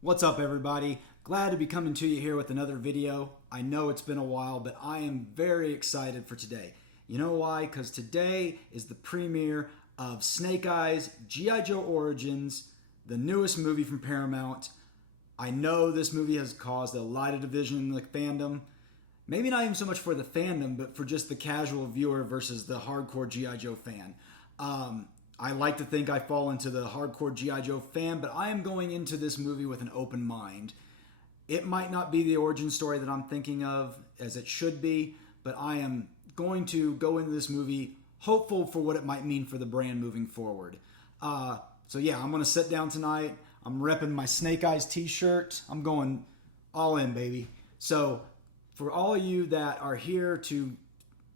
What's up, everybody? Glad to be coming to you here with another video. I know it's been a while, but I am very excited for today. You know why? Because today is the premiere of Snake Eyes G.I. Joe Origins, the newest movie from Paramount. I know this movie has caused a lot of division in the fandom. Maybe not even so much for the fandom, but for just the casual viewer versus the hardcore G.I. Joe fan. I like to think I fall into the hardcore G.I. Joe fan, but I am going into this movie with an open mind. It might not be the origin story that I'm thinking of as it should be, but I am going to go into this movie hopeful for what it might mean for the brand moving forward. So yeah, I'm going to sit down tonight. I'm repping my Snake Eyes t-shirt. I'm going all in, baby. So for all of you that are here to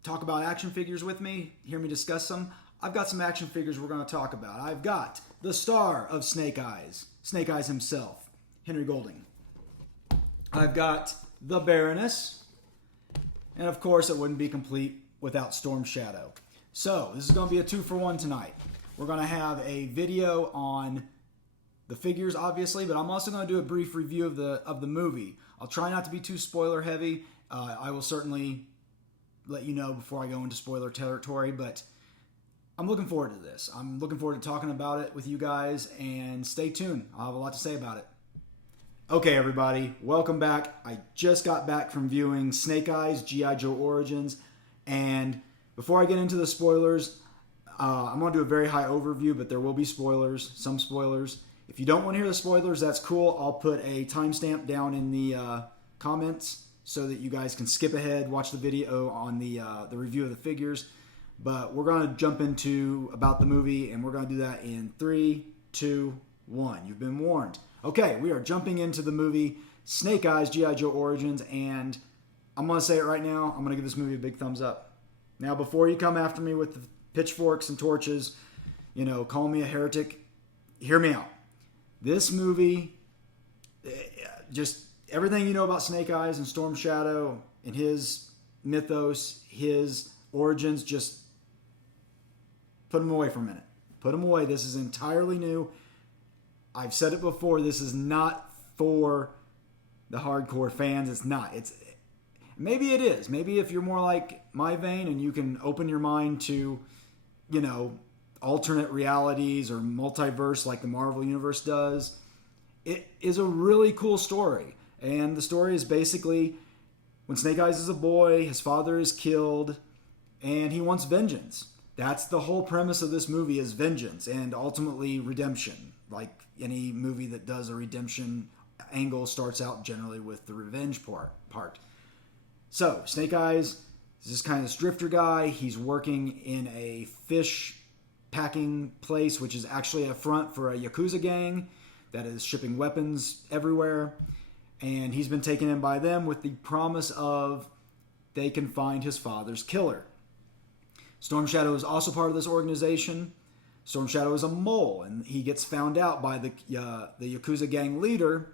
talk about action figures with me, hear me discuss them, I've got some action figures we're going to talk about. I've got the star of Snake Eyes himself, Henry Golding. I've got the Baroness, and of course it wouldn't be complete without Storm Shadow. So this is going to be a 2-for-1 tonight. We're going to have a video on the figures, obviously, but I'm also going to do a brief review of the movie. I'll try not to be too spoiler heavy. I will certainly let you know before I go into spoiler territory, but I'm looking forward to this. I'm looking forward to talking about it with you guys, and stay tuned. I'll have a lot to say about it. Okay, everybody, welcome back. I just got back from viewing Snake Eyes G.I. Joe Origins, and before I get into the spoilers, I'm going to do a very high overview, but there will be spoilers, some spoilers. If you don't want to hear the spoilers, that's cool. I'll put a timestamp down in the comments so that you guys can skip ahead, watch the video on the review of the figures. But we're going to jump into about the movie, and we're going to do that in 3, 2, 1. You've been warned. Okay, we are jumping into the movie Snake Eyes G.I. Joe Origins, and I'm going to say it right now. I'm going to give this movie a big thumbs up. Now, before you come after me with the pitchforks and torches, call me a heretic, hear me out. This movie, just everything you know about Snake Eyes and Storm Shadow and his mythos, his origins, just put them away for a minute. Put them away. This is entirely new. I've said it before. This is not for the hardcore fans. It's not. Maybe it is. Maybe if you're more like my vein and you can open your mind to, alternate realities or multiverse like the Marvel Universe does, it is a really cool story. And the story is basically when Snake Eyes is a boy, his father is killed, and he wants vengeance. That's the whole premise of this movie, is vengeance and ultimately redemption. Like any movie that does a redemption angle starts out generally with the revenge part. So Snake Eyes is this kind of drifter guy. He's working in a fish packing place, which is actually a front for a Yakuza gang that is shipping weapons everywhere. And he's been taken in by them with the promise of they can find his father's killer. Storm Shadow is also part of this organization. Storm Shadow is a mole, and he gets found out by the Yakuza gang leader,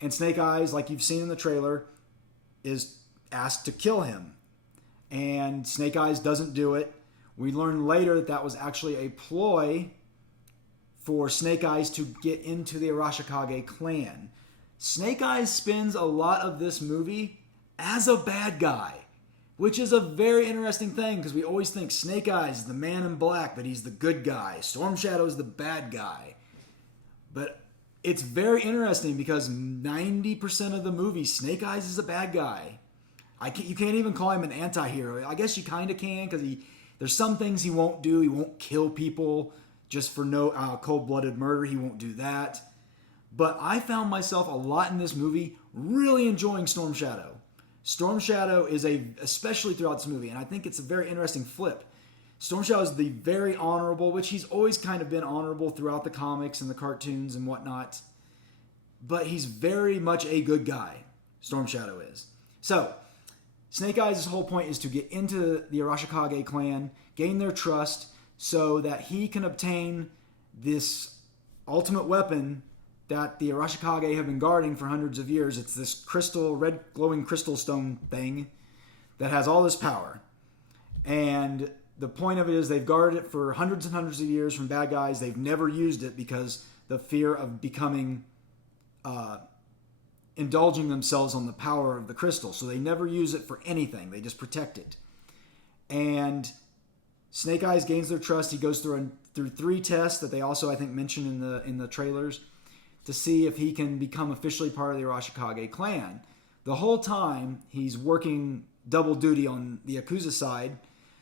and Snake Eyes, like you've seen in the trailer, is asked to kill him. And Snake Eyes doesn't do it. We learn later that was actually a ploy for Snake Eyes to get into the Arashikage clan. Snake Eyes spends a lot of this movie as a bad guy, which is a very interesting thing because we always think Snake Eyes is the man in black, but he's the good guy. Storm Shadow is the bad guy. But it's very interesting because 90% of the movie, Snake Eyes is a bad guy. You can't even call him an anti-hero. I guess you kind of can because there's some things he won't do. He won't kill people just for no cold-blooded murder. He won't do that. But I found myself a lot in this movie really enjoying Storm Shadow. Storm Shadow is especially throughout this movie, and I think it's a very interesting flip. Storm Shadow is the very honorable, which he's always kind of been honorable throughout the comics and the cartoons and whatnot. But he's very much a good guy, Storm Shadow is. So, Snake Eyes' whole point is to get into the Arashikage clan, gain their trust, so that he can obtain this ultimate weapon that the Arashikage have been guarding for hundreds of years. It's this red glowing crystal stone thing that has all this power. And the point of it is they've guarded it for hundreds and hundreds of years from bad guys. They've never used it because the fear of becoming indulging themselves on the power of the crystal. So they never use it for anything. They just protect it. And Snake Eyes gains their trust. He goes through 3 tests that they also, I think, mention in the trailers to see if he can become officially part of the Arashikage clan. The whole time, he's working double duty on the Yakuza side,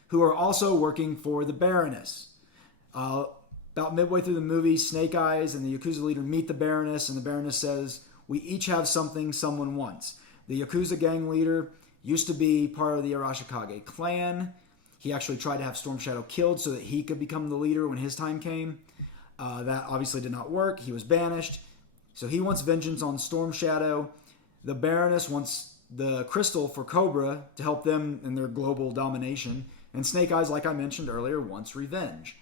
who are also working for the Baroness. About midway through the movie, Snake Eyes and the Yakuza leader meet the Baroness, and the Baroness says, "We each have something someone wants." The Yakuza gang leader used to be part of the Arashikage clan. He actually tried to have Storm Shadow killed so that he could become the leader when his time came. That obviously did not work. He was banished. So he wants vengeance on Storm Shadow. The Baroness wants the crystal for Cobra to help them in their global domination. And Snake Eyes, like I mentioned earlier, wants revenge.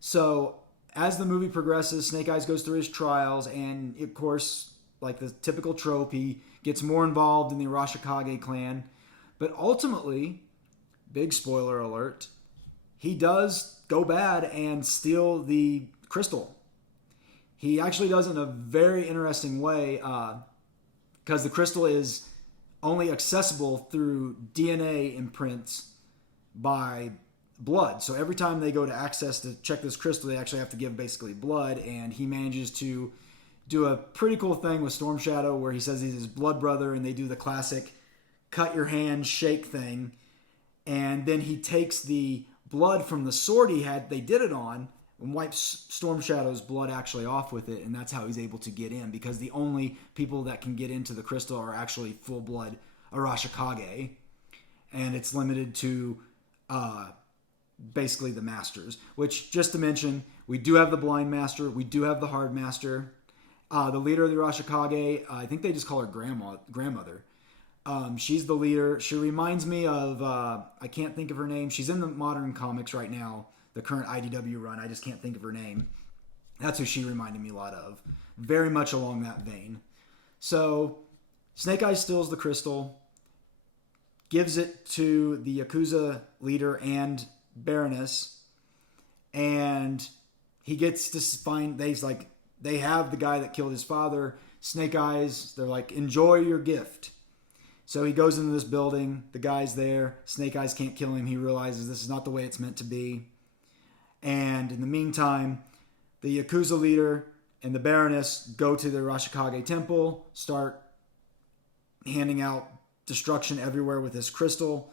So as the movie progresses, Snake Eyes goes through his trials, and of course, like the typical trope, he gets more involved in the Arashikage clan. But ultimately, big spoiler alert, he does go bad and steal the crystal. He actually does it in a very interesting way, because the crystal is only accessible through DNA imprints by blood. So every time they go to access to check this crystal, they actually have to give basically blood, and he manages to do a pretty cool thing with Storm Shadow where he says he's his blood brother, and they do the classic cut your hand shake thing, and then he takes the blood from the sword they did it on, and wipes Storm Shadow's blood actually off with it, and that's how he's able to get in, because the only people that can get into the crystal are actually full-blood Arashikage, and it's limited to basically the masters, which, just to mention, we do have the blind master, we do have the hard master. The leader of the Arashikage, I think they just call her grandmother. She's the leader. She reminds me of, I can't think of her name. She's in the modern comics right now, the current IDW run. I just can't think of her name. That's who she reminded me a lot of. Very much along that vein. So, Snake Eyes steals the crystal, gives it to the Yakuza leader and Baroness, and he gets to find, they have the guy that killed his father. Snake Eyes, they're like, enjoy your gift. So he goes into this building, the guy's there, Snake Eyes can't kill him, he realizes this is not the way it's meant to be. And in the meantime, the Yakuza leader and the Baroness go to the Arashikage temple, start handing out destruction everywhere with this crystal.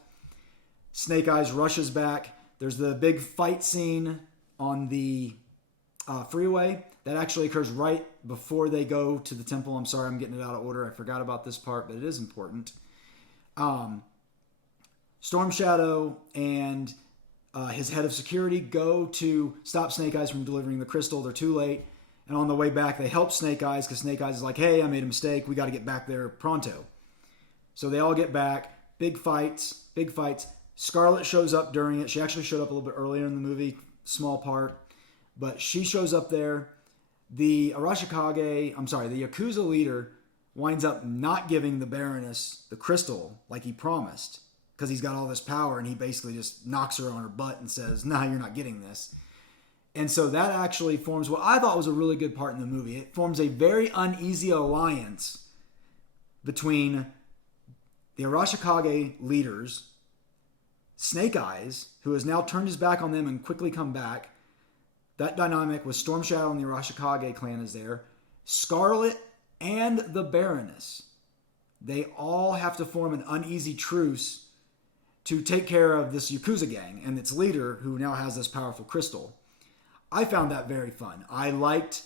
Snake Eyes rushes back. There's the big fight scene on the freeway that actually occurs right before they go to the temple. I'm sorry, I'm getting it out of order. I forgot about this part, but it is important. Storm Shadow and his head of security go to stop Snake Eyes from delivering the crystal. They're too late. And on the way back, they help Snake Eyes because Snake Eyes is like, hey, I made a mistake. We got to get back there pronto. So they all get back. Big fights. Scarlet shows up during it. She actually showed up a little bit earlier in the movie. Small part. But she shows up there. The Yakuza leader winds up not giving the Baroness the crystal like he promised, because he's got all this power, and he basically just knocks her on her butt and says, nah, you're not getting this. And so that actually forms what I thought was a really good part in the movie. It forms a very uneasy alliance between the Arashikage leaders, Snake Eyes, who has now turned his back on them and quickly come back. That dynamic with Storm Shadow and the Arashikage clan is there. Scarlet and the Baroness. They all have to form an uneasy truce to take care of this Yakuza gang and its leader, who now has this powerful crystal. I found that very fun. I liked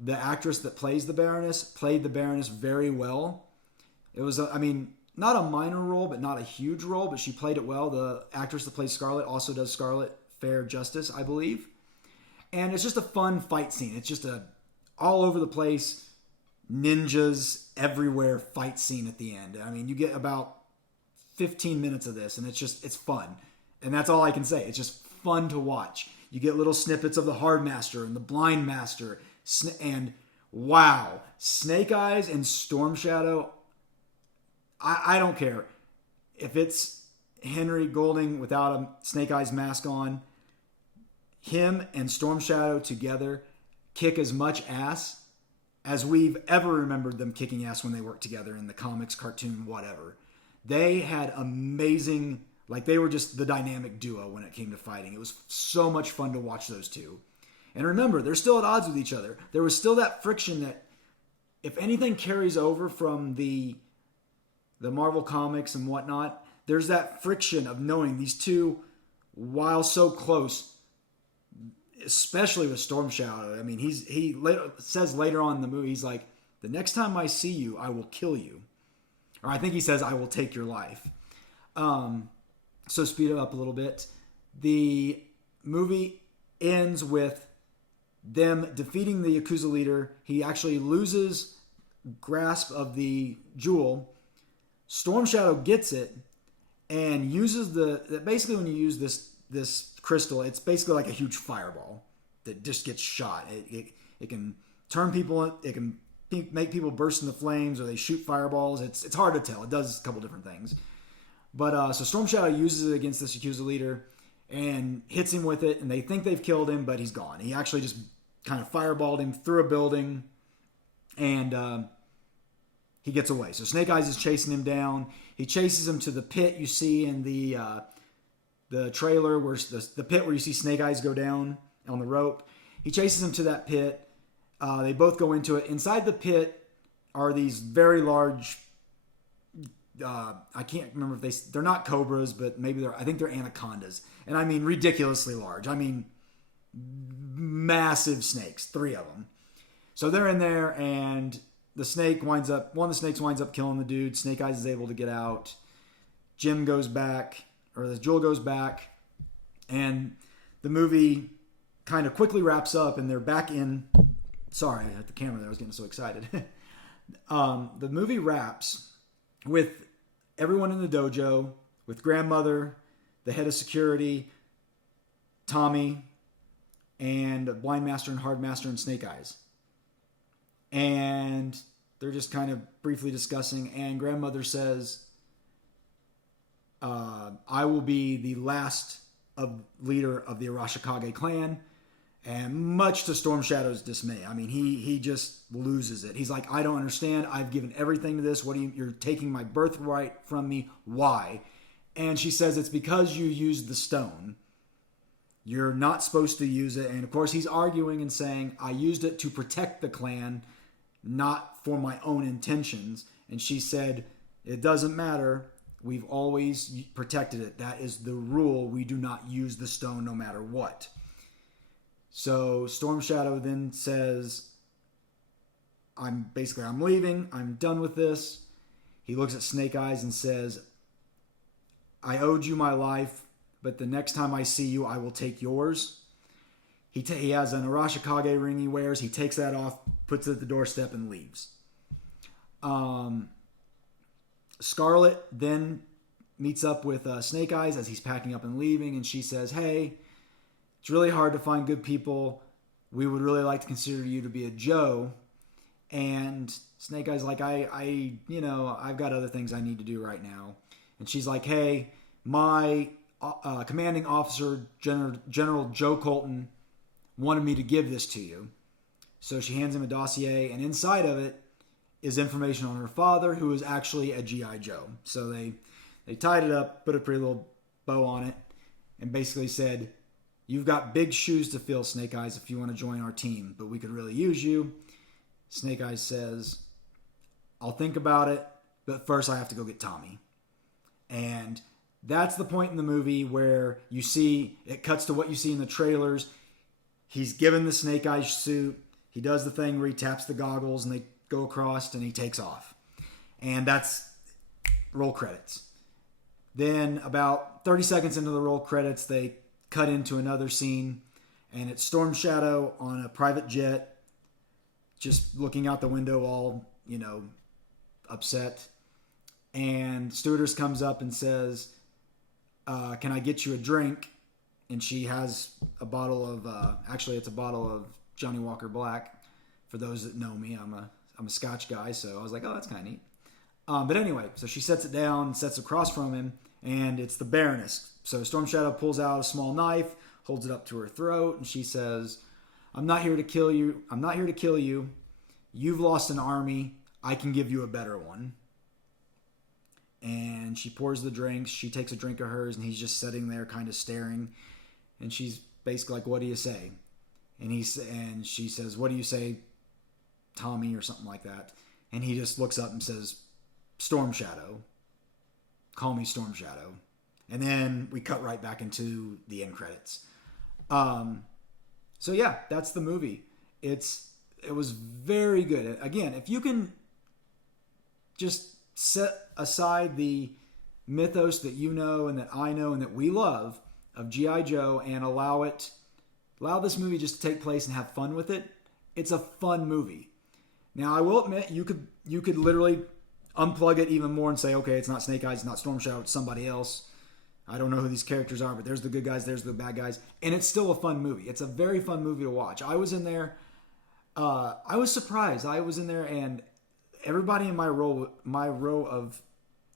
the actress that plays the Baroness, played the Baroness very well. It was, not a minor role, but not a huge role, but she played it well. The actress that plays Scarlet also does Scarlet fair justice, I believe. And it's just a fun fight scene. It's just a all over the place, ninjas everywhere fight scene at the end. I mean, you get about 15 minutes of this, and it's fun. And that's all I can say. It's just fun to watch. You get little snippets of the Hard Master and the Blind Master. And wow, Snake Eyes and Storm Shadow, I don't care. If it's Henry Golding without a Snake Eyes mask on, him and Storm Shadow together kick as much ass as we've ever remembered them kicking ass when they worked together in the comics, cartoon, whatever. They had amazing, like they were just the dynamic duo when it came to fighting. It was so much fun to watch those two. And remember, they're still at odds with each other. There was still that friction that if anything carries over from the Marvel comics and whatnot, there's that friction of knowing these two, while so close, especially with Storm Shadow. I mean, he says later on in the movie, he's like, the next time I see you, I will kill you. Or I think he says, I will take your life. So speed it up a little bit. The movie ends with them defeating the Yakuza leader. He actually loses grasp of the jewel. Storm Shadow gets it and uses basically when you use this crystal, it's basically like a huge fireball that just gets shot. It can turn people, it can make people burst into flames, or they shoot fireballs. It's hard to tell. It does a couple different things. But so Storm Shadow uses it against this Yakuza leader and hits him with it, and they think they've killed him, but he's gone. He actually just kind of fireballed him through a building, and he gets away. So Snake Eyes is chasing him down. He chases him to the pit you see in the trailer, where the pit where you see Snake Eyes go down on the rope. He chases him to that pit. They both go into it. Inside the pit are these very large, I can't remember if they're not cobras, but maybe I think they're anacondas. And I mean ridiculously large. I mean massive snakes, 3 of them. So they're in there, and one of the snakes winds up killing the dude. Snake Eyes is able to get out. Jim goes back, or the jewel goes back, and the movie kind of quickly wraps up, and they're back in. Sorry, I had the camera there. I was getting so excited. The movie wraps with everyone in the dojo, with grandmother, the head of security, Tommy, and Blind Master and Hard Master and Snake Eyes. And they're just kind of briefly discussing, and grandmother says, I will be the last leader of the Arashikage clan. And much to Storm Shadow's dismay, I mean, he just loses it. He's like, I don't understand. I've given everything to this. You're taking my birthright from me. Why? And she says, it's because you used the stone. You're not supposed to use it. And of course, he's arguing and saying, I used it to protect the clan, not for my own intentions. And she said, it doesn't matter. We've always protected it. That is the rule. We do not use the stone no matter what. So Storm Shadow then says, I'm leaving. I'm done with this. He looks at Snake Eyes and says, I owed you my life, but the next time I see you, I will take yours. He has an Arashikage ring he wears. He takes that off, puts it at the doorstep, and leaves. Scarlet then meets up with Snake Eyes as he's packing up and leaving, and she says, hey, it's really hard to find good people. We would really like to consider you to be a Joe. And Snake Eyes like, I've got other things I need to do right now. And she's like, hey, my commanding officer, General Joe Colton, wanted me to give this to you. So she hands him a dossier, and inside of it is information on her father, who is actually a G.I. Joe. So they tied it up, put a pretty little bow on it, and basically said, you've got big shoes to fill, Snake Eyes, if you want to join our team, but we could really use you. Snake Eyes says, I'll think about it, but first I have to go get Tommy. And that's the point in the movie where you see, it cuts to what you see in the trailers. He's given the Snake Eyes suit. He does the thing where he taps the goggles and they go across and he takes off. And that's roll credits. Then about 30 seconds into the roll credits, they cut into another scene, and it's Storm Shadow on a private jet, just looking out the window all, upset. And stewardess comes up and says, can I get you a drink? And she has a bottle of, it's a bottle of Johnny Walker Black. For those that know me, I'm a Scotch guy, so I was like, oh, that's kind of neat. But anyway, so she sets it down, sets across from him, and it's the Baroness. So Storm Shadow pulls out a small knife, holds it up to her throat, and she says, I'm not here to kill you. you've lost an army. I can give you a better one. And she pours the drinks. She takes a drink of hers, and he's just sitting there kind of staring. And she's basically like, what do you say? And she says, what do you say, Tommy, or something like that. And he just looks up and says, Storm Shadow. Call me Storm Shadow. And then we cut right back into the end credits. So yeah, that's the movie. It was very good. Again, if you can just set aside the mythos that you know and that I know and that we love of G.I. Joe and allow this movie just to take place and have fun with it, it's a fun movie. Now, I will admit, you could literally unplug it even more and say, okay, it's not Snake Eyes, it's not Storm Shadow, it's somebody else. I don't know who these characters are, but there's the good guys, there's the bad guys. And it's still a fun movie. It's a very fun movie to watch. I was in there. I was surprised. I was in there, and everybody in my row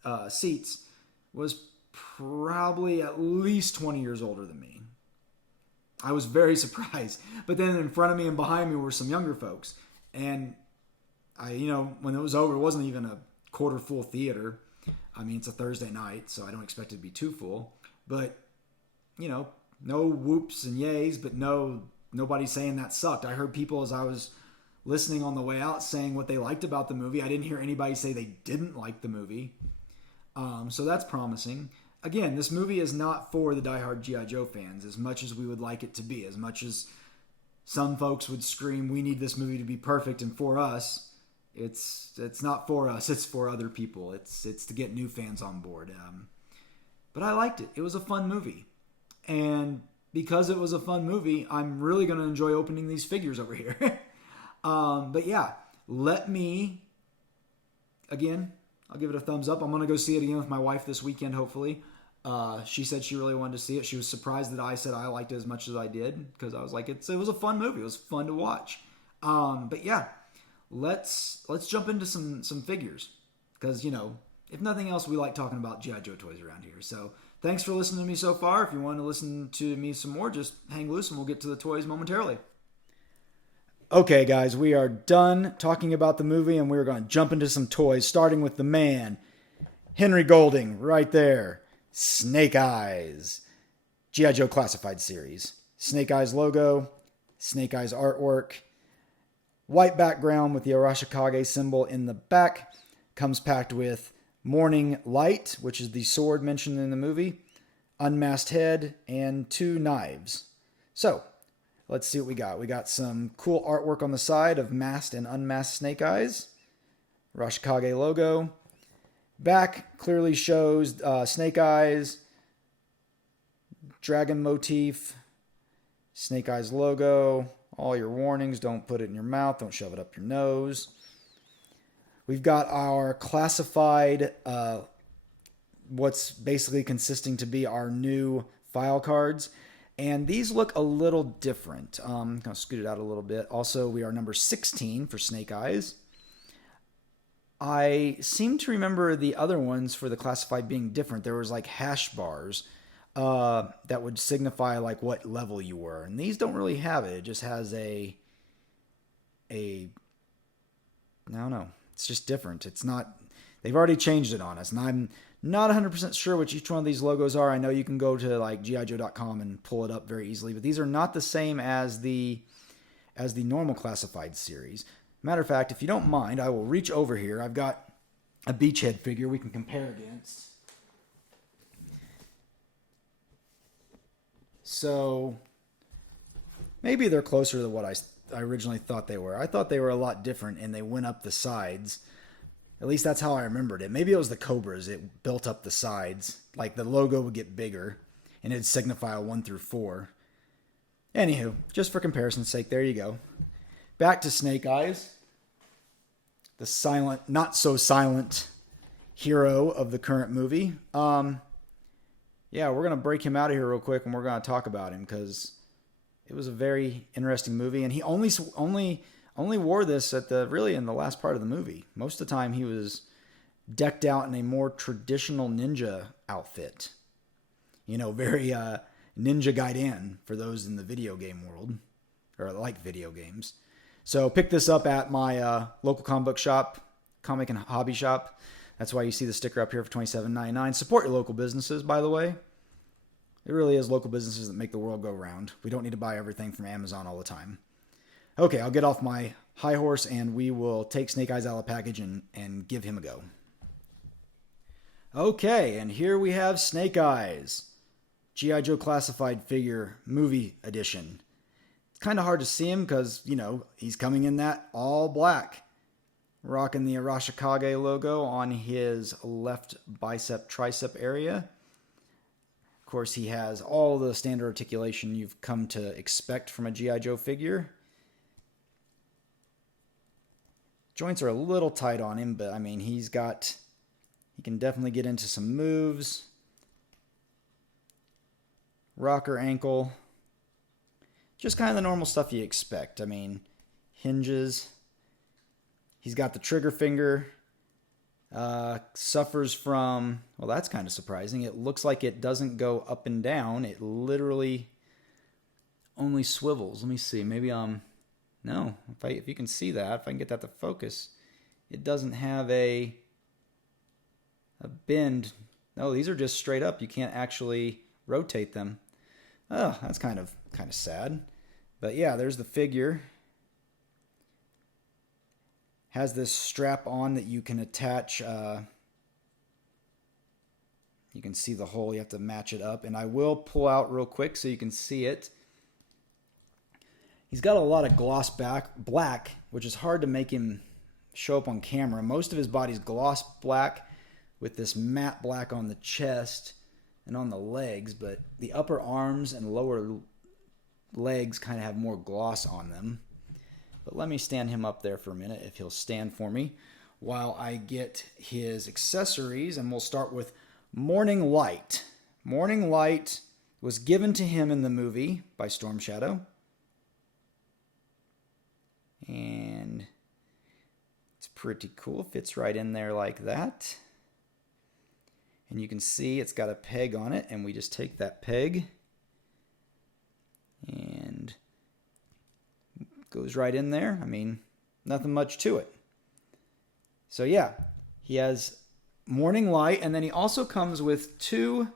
of seats was probably at least 20 years older than me. I was very surprised. But then in front of me and behind me were some younger folks. And when it was over, it wasn't even a quarter full theater. I mean, it's a Thursday night, so I don't expect it to be too full. But, no whoops and yays, but nobody saying that sucked. I heard people as I was listening on the way out saying what they liked about the movie. I didn't hear anybody say they didn't like the movie. So that's promising. Again, this movie is not for the diehard G.I. Joe fans as much as we would like it to be. As much as some folks would scream, we need this movie to be perfect, and for us, it's not for us. It's for other people. It's to get new fans on board. But I liked it. It was a fun movie. And because it was a fun movie, I'm really going to enjoy opening these figures over here. But yeah, again, I'll give it a thumbs up. I'm going to go see it again with my wife this weekend, hopefully. She said she really wanted to see it. She was surprised that I said I liked it as much as I did, because I was like, it was a fun movie. It was fun to watch. But yeah, let's jump into some figures, because if nothing else, we like talking about G.I. Joe toys around here. So thanks for listening to me so far. If you want to listen to me some more, just hang loose and we'll get to the toys momentarily. Okay, guys, we are done talking about the movie, and we're going to jump into some toys, starting with the man, Henry Golding, right there. Snake Eyes. G.I. Joe Classified Series. Snake Eyes logo, Snake Eyes artwork, white background with the Arashikage symbol in the back. Comes packed with Morning Light, which is the sword mentioned in the movie, unmasked head, and 2 knives. So, let's see what we got. We got some cool artwork on the side of masked and unmasked Snake Eyes. Arashikage logo. Back clearly shows Snake Eyes, dragon motif, Snake Eyes logo. All your warnings, don't put it in your mouth, don't shove it up your nose. We've got our classified, what's basically consisting to be our new file cards. And these look a little different. I'm going to scoot it out a little bit. Also, we are number 16 for Snake Eyes. I seem to remember the other ones for the classified being different. There was like hash bars that would signify like what level you were. And these don't really have it. It just has I don't know. It's just different. It's not, they've already changed it on us. And I'm not 100% sure what each one of these logos are. I know you can go to like gijoe.com and pull it up very easily, but these are not the same as the normal classified series. Matter of fact, if you don't mind, I will reach over here. I've got a Beachhead figure we can compare against. So maybe they're closer to what I originally thought they were. I thought they were a lot different, and they went up the sides. At least that's how I remembered it. Maybe it was the Cobras. It built up the sides. Like the logo would get bigger, and it'd signify a 1 through 4. Anywho, just for comparison's sake, there you go. Back to Snake Eyes. The silent, not so silent hero of the current movie. Yeah, we're going to break him out of here real quick, and we're going to talk about him, because it was a very interesting movie, and he only wore this in the last part of the movie. Most of the time he was decked out in a more traditional ninja outfit. Very Ninja Gaiden for those in the video game world, or like video games. So pick this up at my local comic book shop, comic and hobby shop. That's why you see the sticker up here for $27.99. Support your local businesses, by the way. It really is local businesses that make the world go round. We don't need to buy everything from Amazon all the time. Okay, I'll get off my high horse and we will take Snake Eyes out of the package and give him a go. Okay, and here we have Snake Eyes. G.I. Joe Classified Figure Movie Edition. It's kind of hard to see him because, you know, he's coming in that all black. Rocking the Arashikage logo on his left bicep tricep area. Of course, he has all the standard articulation you've come to expect from a G.I. Joe figure. Joints are a little tight on him, but I mean, he can definitely get into some moves. Rocker ankle. Just kind of the normal stuff you expect. I mean, hinges. He's got the trigger finger. Suffers from, well, that's kind of surprising. It looks like it doesn't go up and down. It literally only swivels. Let me see. Maybe no. If you can see that, if I can get that to focus, it doesn't have a bend. No, these are just straight up. You can't actually rotate them. Oh, that's kind of sad. But yeah, there's the figure. Has this strap on that you can attach. You can see the hole. You have to match it up. And I will pull out real quick so you can see it. He's got a lot of gloss black, which is hard to make him show up on camera. Most of his body's gloss black with this matte black on the chest and on the legs, but the upper arms and lower legs kind of have more gloss on them. But let me stand him up there for a minute, if he'll stand for me, while I get his accessories, and we'll start with Morning Light. Morning Light was given to him in the movie by Storm Shadow. And it's pretty cool. Fits right in there like that. And you can see it's got a peg on it, and we just take that peg and goes right in there. I mean, nothing much to it. So yeah, he has Morning Light, and then he also comes with 2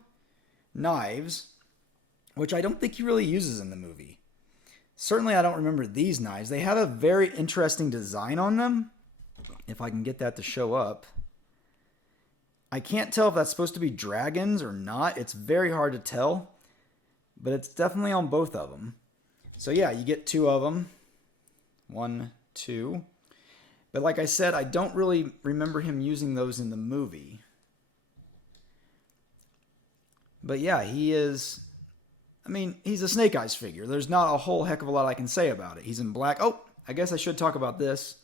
knives, which I don't think he really uses in the movie. Certainly I don't remember these knives. They have a very interesting design on them. If I can get that to show up. I can't tell if that's supposed to be dragons or not. It's very hard to tell, but it's definitely on both of them. So yeah, you get 2 of them. 1, 2. But like I said, I don't really remember him using those in the movie. But yeah, he's a Snake Eyes figure. There's not a whole heck of a lot I can say about it. He's in black. Oh, I guess I should talk about this.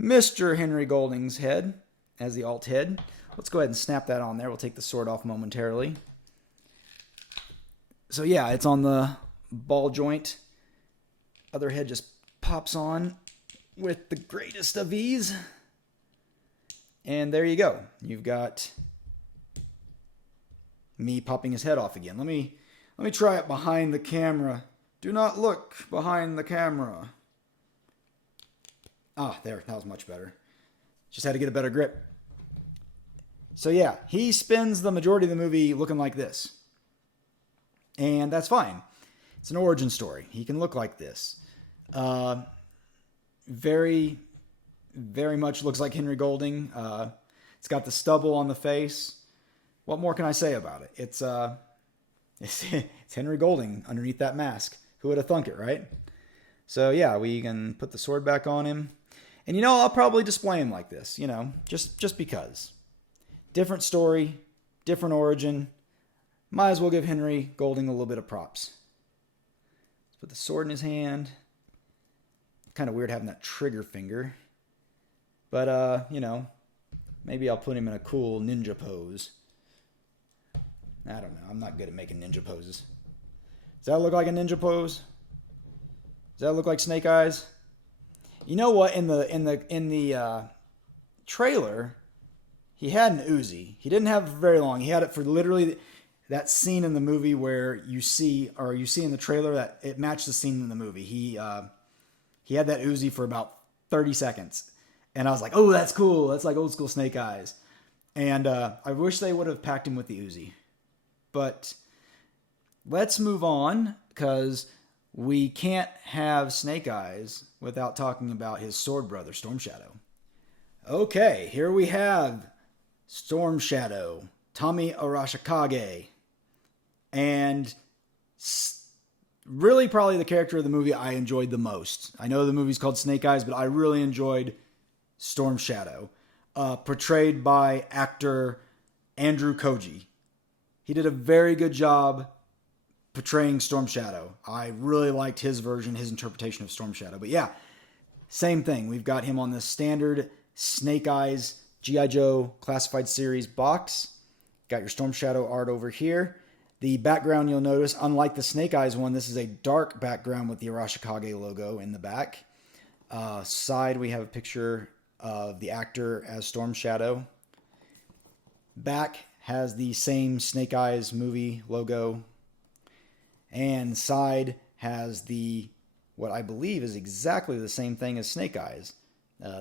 Mr. Henry Golding's head as the alt head. Let's go ahead and snap that on there. We'll take the sword off momentarily. So yeah, it's on the ball joint. Other head just pops on with the greatest of ease. And there you go. You've got me popping his head off again. Let me try it behind the camera. Do not look behind the camera. Ah, there. That was much better. Just had to get a better grip. So yeah, he spends the majority of the movie looking like this. And that's fine. It's an origin story. He can look like this. Very, very much looks like Henry Golding. It's got the stubble on the face. What more can I say about it? It's Henry Golding underneath that mask. Who would have thunk it, right? So yeah, we can put the sword back on him. And you know, I'll probably display him like this, you know, just because. Different story, different origin. Might as well give Henry Golding a little bit of props. Let's put the sword in his hand. Kind of weird having that trigger finger. But, you know, maybe I'll put him in a cool ninja pose. I don't know. I'm not good at making ninja poses. Does that look like a ninja pose? Does that look like Snake Eyes? You know what? In the trailer, he had an Uzi. He didn't have it for very long. He had it for literally that scene in the movie where you see in the trailer that it matched the scene in the movie. He he had that Uzi for about 30 seconds. And I was like, oh, that's cool. That's like old school Snake Eyes. And I wish they would have packed him with the Uzi. But let's move on, because we can't have Snake Eyes without talking about his sword brother, Storm Shadow. Okay, here we have Storm Shadow, Tommy Arashikage. And really probably the character of the movie I enjoyed the most. I know the movie's called Snake Eyes, but I really enjoyed Storm Shadow, portrayed by actor Andrew Koji. He did a very good job portraying Storm Shadow. I really liked his version, his interpretation of Storm Shadow. But yeah, same thing. We've got him on the standard Snake Eyes G.I. Joe Classified Series box. Got your Storm Shadow art over here. The background, you'll notice, unlike the Snake Eyes one, this is a dark background with the Arashikage logo in the back. Side, we have a picture of the actor as Storm Shadow. Back has the same Snake Eyes movie logo. And side has what I believe is exactly the same thing as Snake Eyes.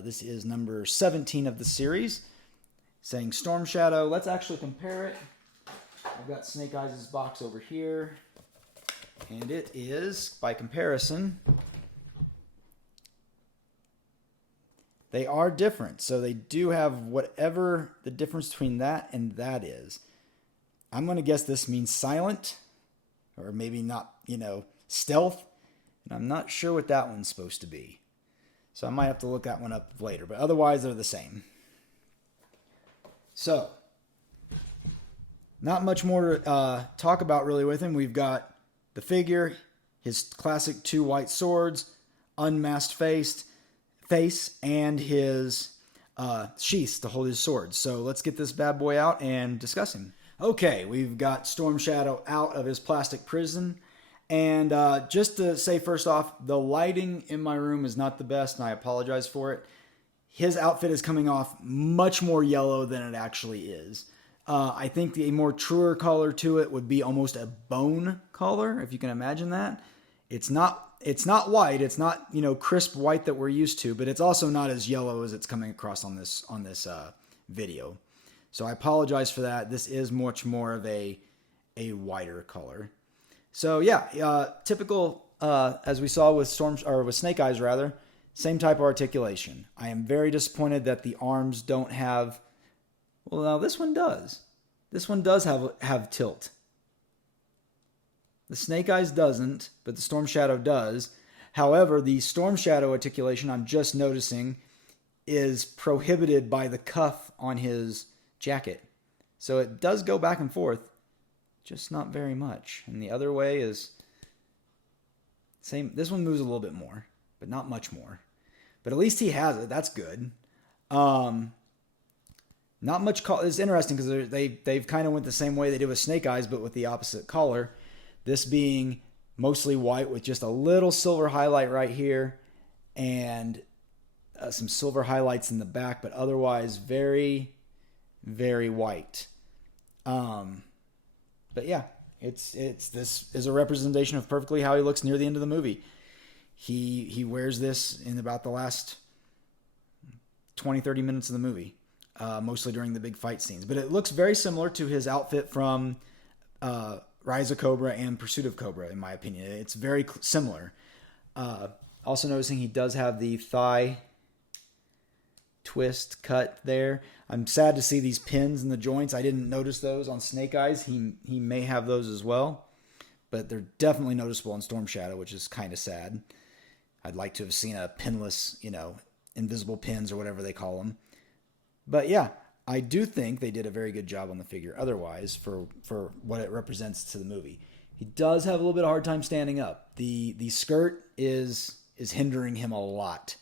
This is number 17 of the series, saying Storm Shadow. Let's actually compare it. I've got Snake Eyes' box over here, and it is, by comparison, they are different. So they do have whatever the difference between that and that is. I'm going to guess this means silent, or maybe not, stealth. And I'm not sure what that one's supposed to be. So I might have to look that one up later, but otherwise they're the same. So, not much more to talk about really with him. We've got the figure, his classic 2 white swords, unmasked face, and his sheaths to hold his swords. So let's get this bad boy out and discuss him. Okay, we've got Storm Shadow out of his plastic prison. And just to say first off, the lighting in my room is not the best, and I apologize for it. His outfit is coming off much more yellow than it actually is. I think the more truer color to it would be almost a bone color, if you can imagine that. It's not white. It's not, crisp white that we're used to, but it's also not as yellow as it's coming across on this video. So I apologize for that. This is much more of a whiter color. So yeah, typical as we saw with Snake Eyes rather, same type of articulation. I am very disappointed that the arms don't have. Well, now this one does. This one does have tilt. The Snake Eyes doesn't, but the Storm Shadow does. However, the Storm Shadow articulation I'm just noticing is prohibited by the cuff on his jacket. So it does go back and forth. Just not very much. And the other way is same. This one moves a little bit more, but not much more. But at least he has it. That's good. Not much. It's interesting because they've kind of went the same way they did with Snake Eyes, but with the opposite color. This being mostly white with just a little silver highlight right here, and some silver highlights in the back, but otherwise very, very white. But yeah, this is a representation of perfectly how he looks near the end of the movie. He wears this in about the last 20-30 minutes of the movie, mostly during the big fight scenes. But it looks very similar to his outfit from Rise of Cobra and Pursuit of Cobra, in my opinion. It's very similar. Also noticing he does have the thigh twist cut there. I'm sad to see these pins in the joints. I didn't notice those on Snake Eyes. He may have those as well, but they're definitely noticeable on Storm Shadow, which is kind of sad. I'd like to have seen a pinless, invisible pins or whatever they call them. But yeah, I do think they did a very good job on the figure otherwise for what it represents to the movie. He does have a little bit of a hard time standing up. The skirt is hindering him a lot.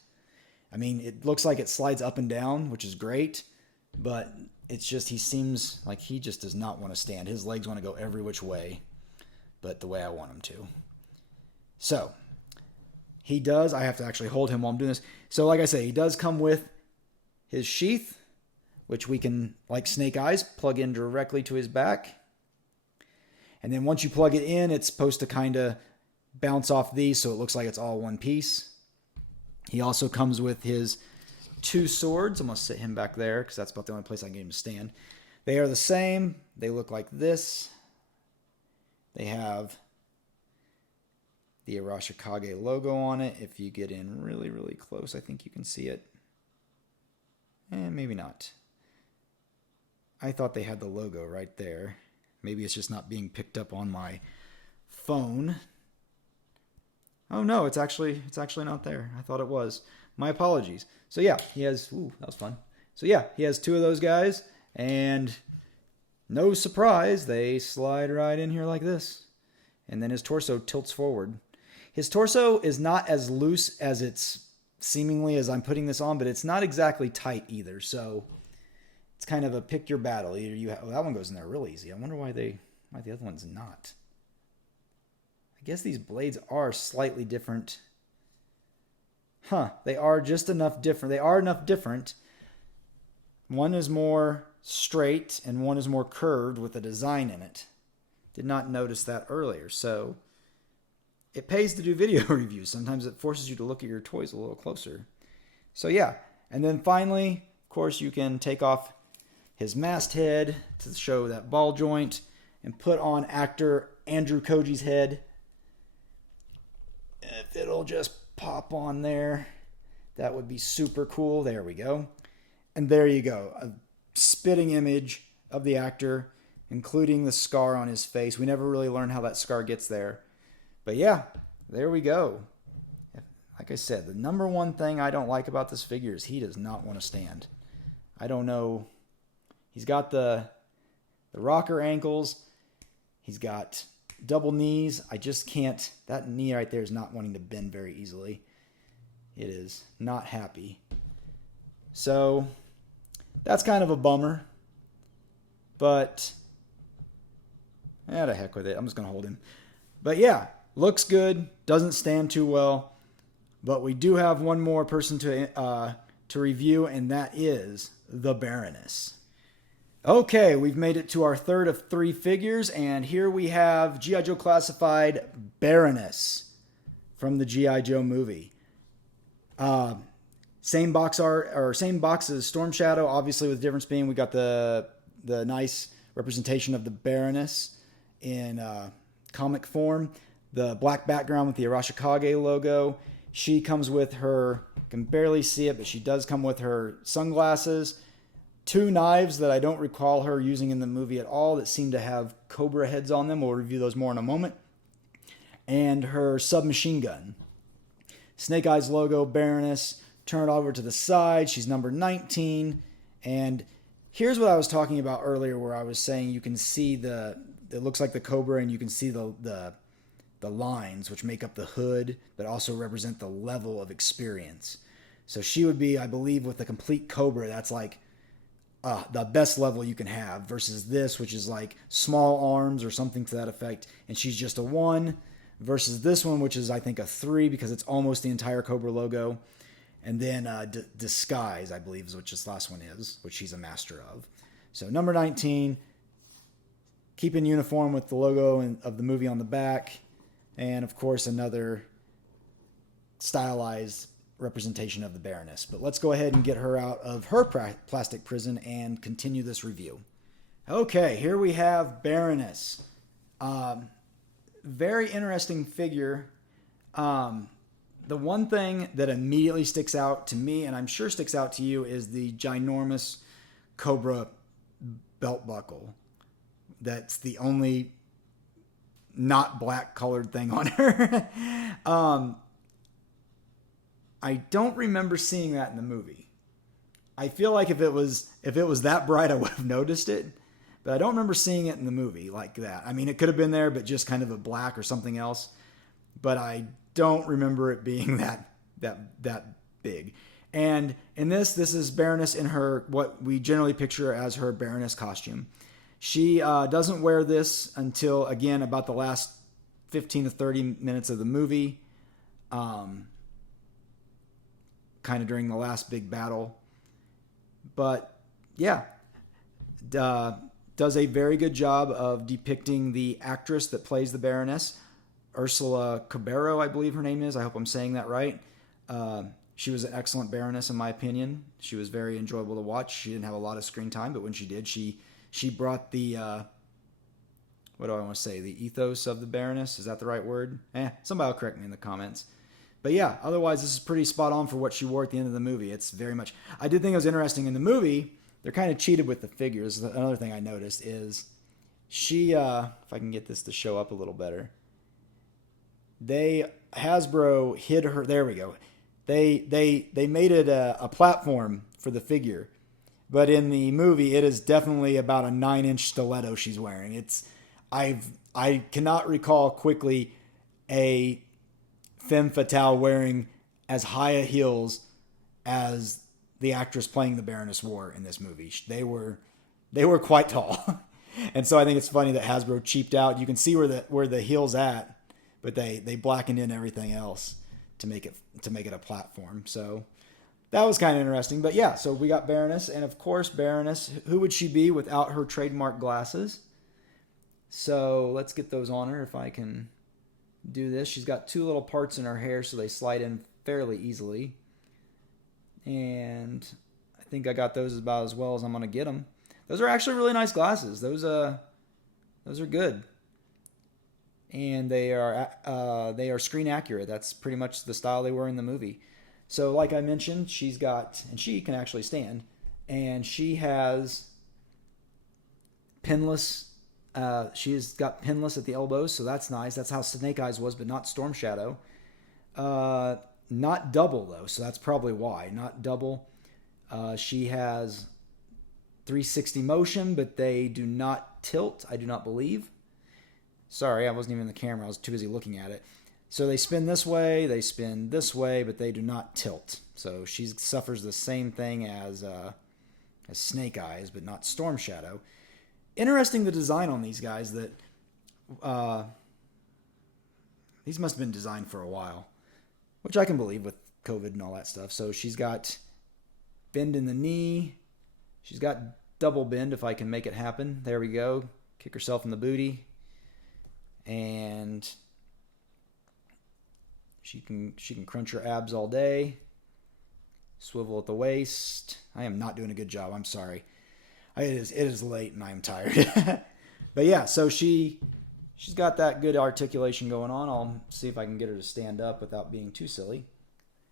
I mean, it looks like it slides up and down, which is great, but it's just he seems like he just does not want to stand. His legs want to go every which way, but the way I want him to. So, he does. I have to actually hold him while I'm doing this. So, like I say, he does come with his sheath, which we can, like Snake Eyes, plug in directly to his back. And then once you plug it in, it's supposed to kind of bounce off these so it looks like it's all one piece. He also comes with his 2 swords. I'm going to sit him back there because that's about the only place I can get him to stand. They are the same. They look like this. They have the Arashikage logo on it. If you get in really, really close, I think you can see it. Maybe not. I thought they had the logo right there. Maybe it's just not being picked up on my phone. Oh no, it's actually not there. I thought it was. My apologies. So yeah, he has, ooh, that was fun. So yeah, he has 2 of those guys, and no surprise, they slide right in here like this. And then his torso tilts forward. His torso is not as loose as it's seemingly as I'm putting this on, but it's not exactly tight either. So it's kind of a pick your battle. Either you have, oh, that one goes in there real easy. I wonder why the other one's not. I guess these blades are slightly different. Huh, they are just enough different. They are enough different. One is more straight and one is more curved with a design in it. Did not notice that earlier. So it pays to do video reviews. Sometimes it forces you to look at your toys a little closer. So yeah, and then finally, of course, you can take off his masthead to show that ball joint and put on actor Andrew Koji's head. If it'll just pop on there, that would be super cool. There we go. And there you go. A spitting image of the actor, including the scar on his face. We never really learn how that scar gets there. But yeah, there we go. Like I said, the number one thing I don't like about this figure is he does not want to stand. I don't know. He's got the rocker ankles. He's got double knees. I just can't. That knee right there is not wanting to bend very easily. It is not happy. So that's kind of a bummer. But the heck with it. I'm just going to hold him. But yeah, looks good. Doesn't stand too well. But we do have one more person to review, and that is the Baroness. Okay, we've made it to our third of 3 figures, and here we have G.I. Joe Classified Baroness from the G.I. Joe movie. Same box art, or same box as Storm Shadow, obviously, with the difference being we got the nice representation of the Baroness in comic form. The black background with the Arashikage logo. She comes with her, you can barely see it, but she does come with her sunglasses. 2 knives that I don't recall her using in the movie at all that seem to have cobra heads on them. We'll review those more in a moment. And her submachine gun. Snake Eyes logo, Baroness. Turn it over to the side. She's number 19. And here's what I was talking about earlier where I was saying you can see it looks like the cobra and you can see the lines which make up the hood but also represent the level of experience. So she would be, I believe, with the complete cobra, that's like the best level you can have versus this, which is like small arms or something to that effect, and she's just a 1 versus this one, which is I think a 3 because it's almost the entire Cobra logo. And then Disguise, I believe, is what this last one is, which she's a master of. So number 19, keep in uniform with the logo of the movie on the back, and of course another stylized representation of the Baroness. But let's go ahead and get her out of her plastic prison and continue this review. Okay, here we have Baroness. Very interesting figure. The one thing that immediately sticks out to me, and I'm sure sticks out to you, is the ginormous Cobra belt buckle. That's the only not black colored thing on her. I don't remember seeing that in the movie. I feel like if it was that bright, I would have noticed it, but I don't remember seeing it in the movie like that. I mean, it could have been there, but just kind of a black or something else. But I don't remember it being that big. And in this is Baroness in her, what we generally picture as her Baroness costume. She doesn't wear this until, again, about the last 15 to 30 minutes of the movie. Kind of during the last big battle. But yeah, does a very good job of depicting the actress that plays the Baroness. Ursula Cabero, I believe her name is. I hope I'm saying that right. She was an excellent Baroness in my opinion. She was very enjoyable to watch. She didn't have a lot of screen time, but when she did, she brought the what do I want to say? The ethos of the Baroness. Is that the right word? Somebody will correct me in the comments. But yeah, otherwise this is pretty spot on for what she wore at the end of the movie. It's very much. I did think it was interesting in the movie. They're kind of cheated with the figures. Another thing I noticed is she. If I can get this to show up a little better. Hasbro hid her. There we go. They made it a platform for the figure, but in the movie it is definitely about a 9-inch stiletto she's wearing. I cannot recall quickly a femme fatale wearing as high a heels as the actress playing the Baroness wore in this movie. They were quite tall, and so I think it's funny that Hasbro cheaped out. You can see where the heel's at, but they blackened in everything else to make it a platform. So that was kind of interesting. But yeah, so we got Baroness, and of course Baroness. Who would she be without her trademark glasses? So let's get those on her if I can do this. She's got two little parts in her hair, so they slide in fairly easily. And I think I got those about as well as I'm going to get them. Those are actually really nice glasses. Those are good. And they are screen accurate. That's pretty much the style they were in the movie. So like I mentioned, she can actually stand, and she has pinless. She's got pinless at the elbows, so that's nice. That's how Snake Eyes was, but not Storm Shadow. Not double though, so that's probably why. Not double. She has 360 motion, but they do not tilt. I do not believe. Sorry, I wasn't even in the camera. I was too busy looking at it. So they spin this way, but they do not tilt. So she suffers the same thing as Snake Eyes, but not Storm Shadow. Interesting, the design on these guys. That these must have been designed for a while, which I can believe with COVID and all that stuff. So she's got bend in the knee. She's got double bend if I can make it happen. There we go. Kick herself in the booty. And she can crunch her abs all day. Swivel at the waist. I am not doing a good job. I'm sorry. It is late and I'm tired. But yeah, so she's got that good articulation going on. I'll see if I can get her to stand up without being too silly.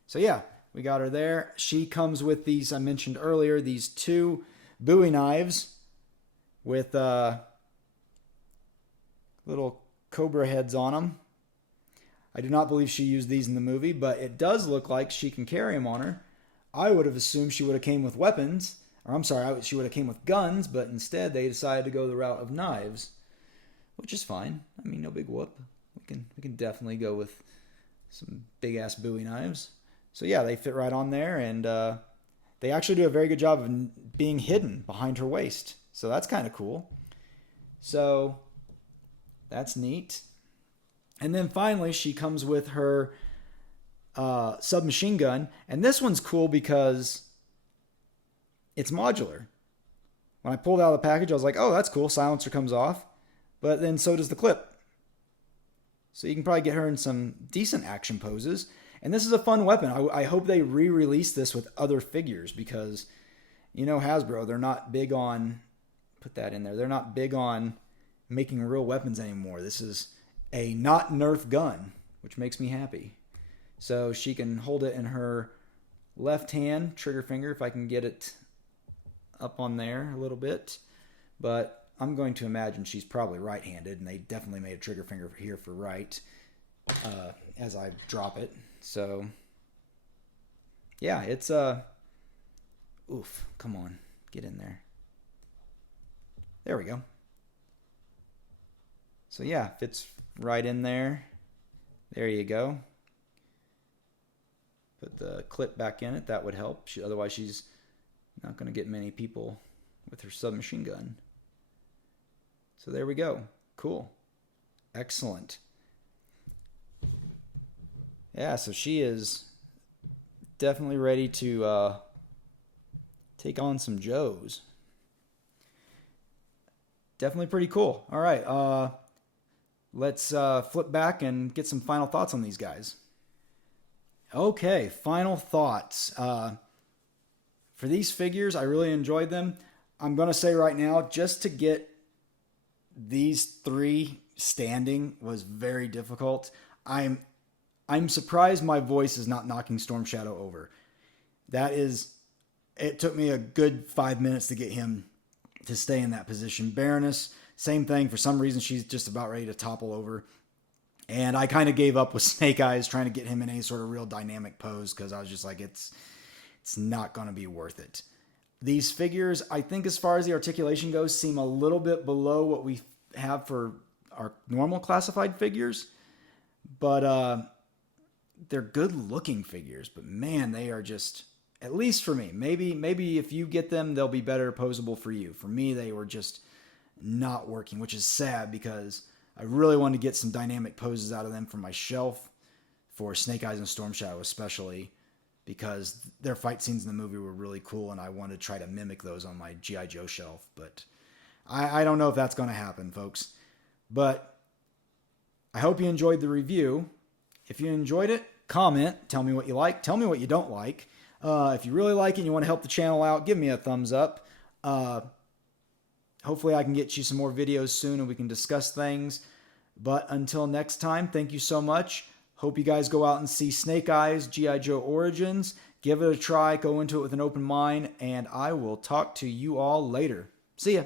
So yeah, we got her there. She comes with these, I mentioned earlier, these two Bowie knives with little cobra heads on them. I do not believe she used these in the movie, but it does look like she can carry them on her. I would have assumed she would have came with weapons, or I'm sorry, she would have came with guns, but instead they decided to go the route of knives, which is fine. I mean, no big whoop. We can definitely go with some big ass Bowie knives. So yeah, they fit right on there, and they actually do a very good job of being hidden behind her waist. So that's kind of cool. So that's neat. And then finally, she comes with her submachine gun. And this one's cool because it's modular. When I pulled out of the package, I was like, oh, that's cool. Silencer comes off. But then so does the clip. So you can probably get her in some decent action poses. And this is a fun weapon. I hope they re-release this with other figures because, you know, Hasbro, they're not big on, put that in there, they're not big on making real weapons anymore. This is a not Nerf gun, which makes me happy. So she can hold it in her left hand, trigger finger, if I can get it up on there a little bit. But I'm going to imagine she's probably right-handed, and they definitely made a trigger finger here for right as I drop it. So yeah, it's oof, come on, get in there. There we go. So yeah, fits right in there. There you go. Put the clip back in it. That would help. Otherwise, she's not going to get many people with her submachine gun. So there we go. Cool. Excellent. Yeah, so she is definitely ready to take on some Joes. Definitely pretty cool. All right. Let's flip back and get some final thoughts on these guys. Okay, final thoughts. For these figures, I really enjoyed them. I'm going to say right now, just to get these three standing was very difficult. I'm I'm surprised my voice is not knocking Storm Shadow over. That is, it took me a good 5 minutes to get him to stay in that position. Baroness, same thing. For some reason, she's just about ready to topple over. And I kind of gave up with Snake Eyes trying to get him in any sort of real dynamic pose because I was just like, it's not going to be worth it. These figures, I think as far as the articulation goes, seem a little bit below what we have for our normal classified figures. But they're good looking figures. But man, they are just, at least for me, maybe if you get them, they'll be better posable for you. For me, they were just not working, which is sad because I really wanted to get some dynamic poses out of them for my shelf, for Snake Eyes and Storm Shadow especially, because their fight scenes in the movie were really cool, and I wanted to try to mimic those on my G.I. Joe shelf. But I don't know if that's going to happen, folks. But I hope you enjoyed the review. If you enjoyed it, comment. Tell me what you like. Tell me what you don't like. If you really like it and you want to help the channel out, give me a thumbs up. Hopefully I can get you some more videos soon and we can discuss things. But until next time, thank you so much. Hope you guys go out and see Snake Eyes, G.I. Joe Origins. Give it a try. Go into it with an open mind. And I will talk to you all later. See ya.